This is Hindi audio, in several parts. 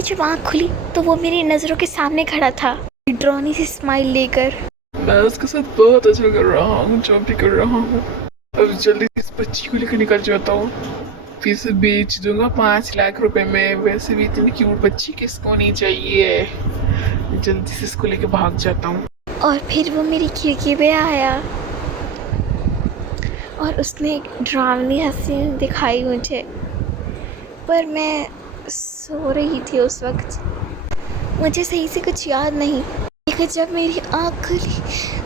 मेरी जब आँख खुली तो वो मेरी नज़रों के सामने खड़ा था, डरावनी सी स्माइल लेकर। मैं उसके साथ बहुत अच्छा कर रहा हूँ, जो भी कर रहा हूँ। अब जल्दी से इस बच्ची को लेकर निकल जाता हूँ, फिर से बेच दूंगा 5 लाख रुपए में। वैसे भी इतनी क्यूट बच्ची किसको नहीं चाहिए। जल्दी से इसको लेकर भाग जाता हूँ। और फिर वो मेरी खिड़की पे आया और उसने एक डरावनी हंसी दिखाई मुझे, पर मैं सो रही थी उस वक्त, मुझे सही से कुछ याद नहीं। लेकिन जब मेरी आँख खुली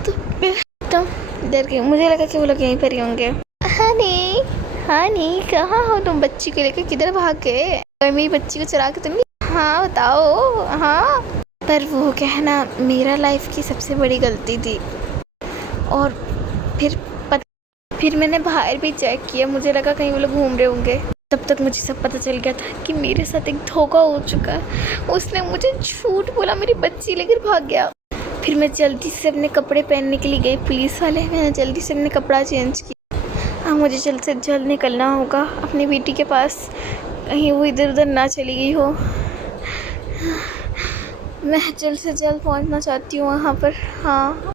तो मैं एकदम डर गई। मुझे लगा कि वो लोग यहीं पर ही होंगे। हनी हनी, कहाँ हो तुम? बच्ची को लेकर किधर भाग गए? और मेरी बच्ची को चुरा के तुम? हाँ बताओ। हाँ, पर वो कहना मेरा लाइफ की सबसे बड़ी गलती थी। और फिर मैंने बाहर भी चेक किया, मुझे लगा कहीं वो लोग घूम रहे होंगे। तब तक मुझे सब पता चल गया था कि मेरे साथ एक धोखा हो चुका। उसने मुझे झूठ बोला, मेरी बच्ची लेकर भाग गया। फिर मैं जल्दी से अपने कपड़े पहनने के लिए गई पुलिस वाले। मैंने जल्दी से अपने कपड़ा चेंज किया। अब मुझे जल्द से जल्द निकलना होगा अपनी बेटी के पास, कहीं वो इधर उधर ना चली गई हो। मैं जल्द से जल्द पहुंचना चाहती हूँ वहाँ पर। हाँ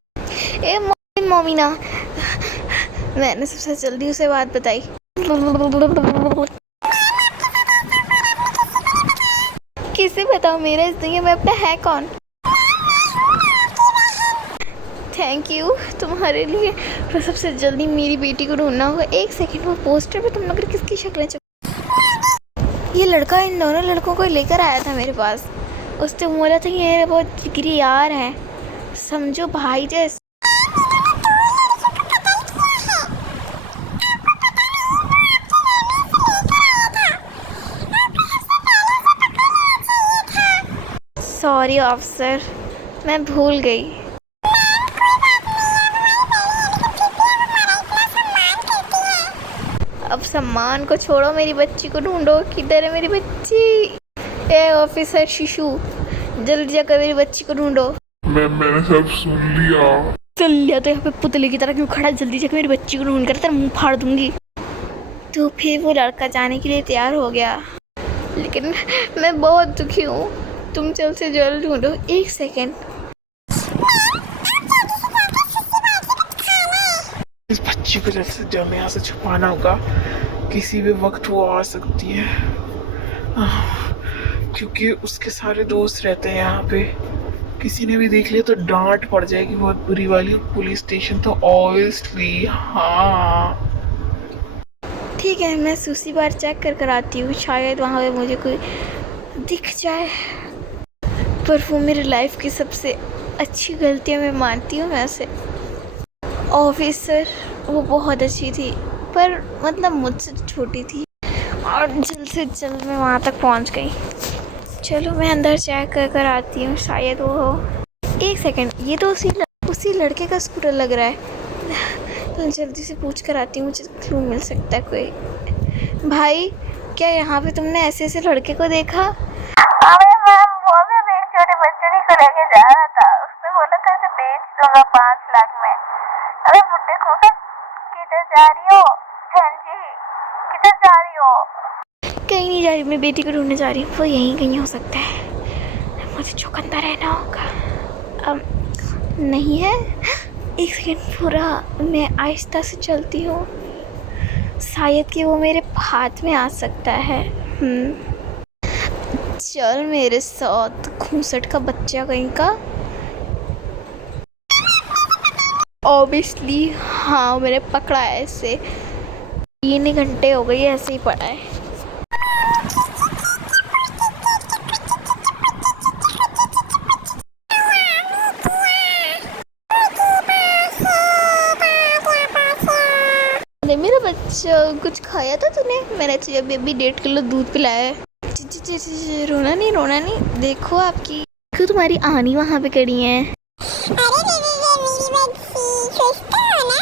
ए मोमिना, मैंने सबसे जल्दी उसे बात बताई। किसे बताऊँ, मेरा इस दुनिया में अपना है कौन? थैंक यू तुम्हारे लिए, पर सबसे जल्दी मेरी बेटी को ढूंढना होगा। एक सेकंड, वो पोस्टर पे तुम लोग किसकी शक्लें ये लड़का इन दोनों लड़कों को लेकर आया था मेरे पास। उसने बोला था ये मेरे बहुत जिगरी यार हैं, समझो भाई जैसे। सॉरी ऑफिसर, मैं भूल गई। अब सम्मान को छोड़ो, मेरी बच्ची को ढूंढो। किधर है मेरी बच्ची? ए ऑफिसर शिशु, जल्दी जाकर मेरी बच्ची को ढूंढो। मैंने सब सुन लिया। तो यहाँ पे पुतले की तरह क्यों खड़ा? जल्दी जाकर मेरी बच्ची को ढूंढ कर तेरा मुंह फाड़ दूंगी। तो फिर वो लड़का जाने के लिए तैयार हो गया, लेकिन मैं बहुत दुखी हूँ। तुम जल्द से जल्द ढूंढो। एक सेकेंड, इस बच्ची को जल्द से जल्द यहाँ से छुपाना होगा, किसी भी वक्त वो आ सकती है। क्योंकि उसके सारे दोस्त रहते हैं यहाँ पे, किसी ने भी देख लिया तो डांट पड़ जाएगी बहुत बुरी वाली। पुलिस स्टेशन तो ऑब्वियसली। हाँ ठीक है, मैं दूसरी बार चेक कर आती हूँ, शायद वहाँ पे मुझे कोई दिख जाए। पर वो मेरी लाइफ की सबसे अच्छी गलतियाँ मैं मानती हूँ वैसे। ऑफिसर वो बहुत अच्छी थी, पर मतलब मुझसे छोटी थी, और जल्द से जल्द मैं वहाँ तक पहुँच गई। चलो मैं अंदर चेक कर आती हूँ, शायद वो हो। एक सेकेंड, ये तो उसी लड़के का स्कूटर लग रहा है। तो जल्दी से पूछ कर आती हूँ, मुझे क्लू मिल सकता है कोई। भाई, क्या यहाँ पे तुमने ऐसे लड़के को देखा? अरे मैम, वो भी अभी एक छोटे बच्चे को लेके जा रहा था। उसने बोला था इसे बेच दूंगा 5 लाख में। अरे बुड्ढे खूसा, किधर जा रही हो? बहन जी, किधर जा रही हो? कहीं नहीं जा रही, मैं बेटी को ढूंढने जा रही हूँ। वो यहीं कहीं हो सकता है, मुझे चौकन्ना रहना होगा। अब नहीं है, एक सेकेंड, पूरा मैं आहिस्ता से चलती हूँ, शायद कि वो मेरे हाथ में आ सकता है। चल मेरे साथ, घूसट का बच्चा कहीं का। ऑब्वियसली हाँ, मैंने पकड़ा है इसे। 3 घंटे हो गए ऐसे ही पड़ा है। मेरा बच्चा, कुछ खाया था तूने? मैंने तुझे अभी 1.5 किलो दूध पिलाया है। रोना नहीं, देखो आपकी, क्यों तुम्हारी आनी वहाँ पे खड़ी है। अरे मेरी बच्ची, खुश हो ना?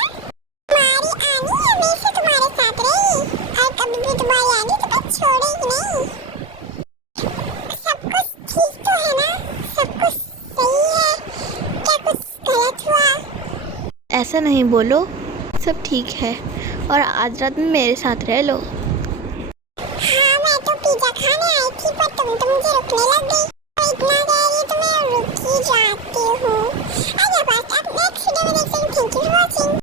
तुम्हारी आनी हमेशा तुम्हारे साथ रही, और कभी भी तुम्हारी आनी तुम्हें छोड़ेगी नहीं। सब कुछ ठीक तो है ना? सब कुछ सही है? क्या कुछ गलत हुआ? ऐसा नहीं बोलो, सब ठीक है, और आज रात में मेरे साथ रह लो।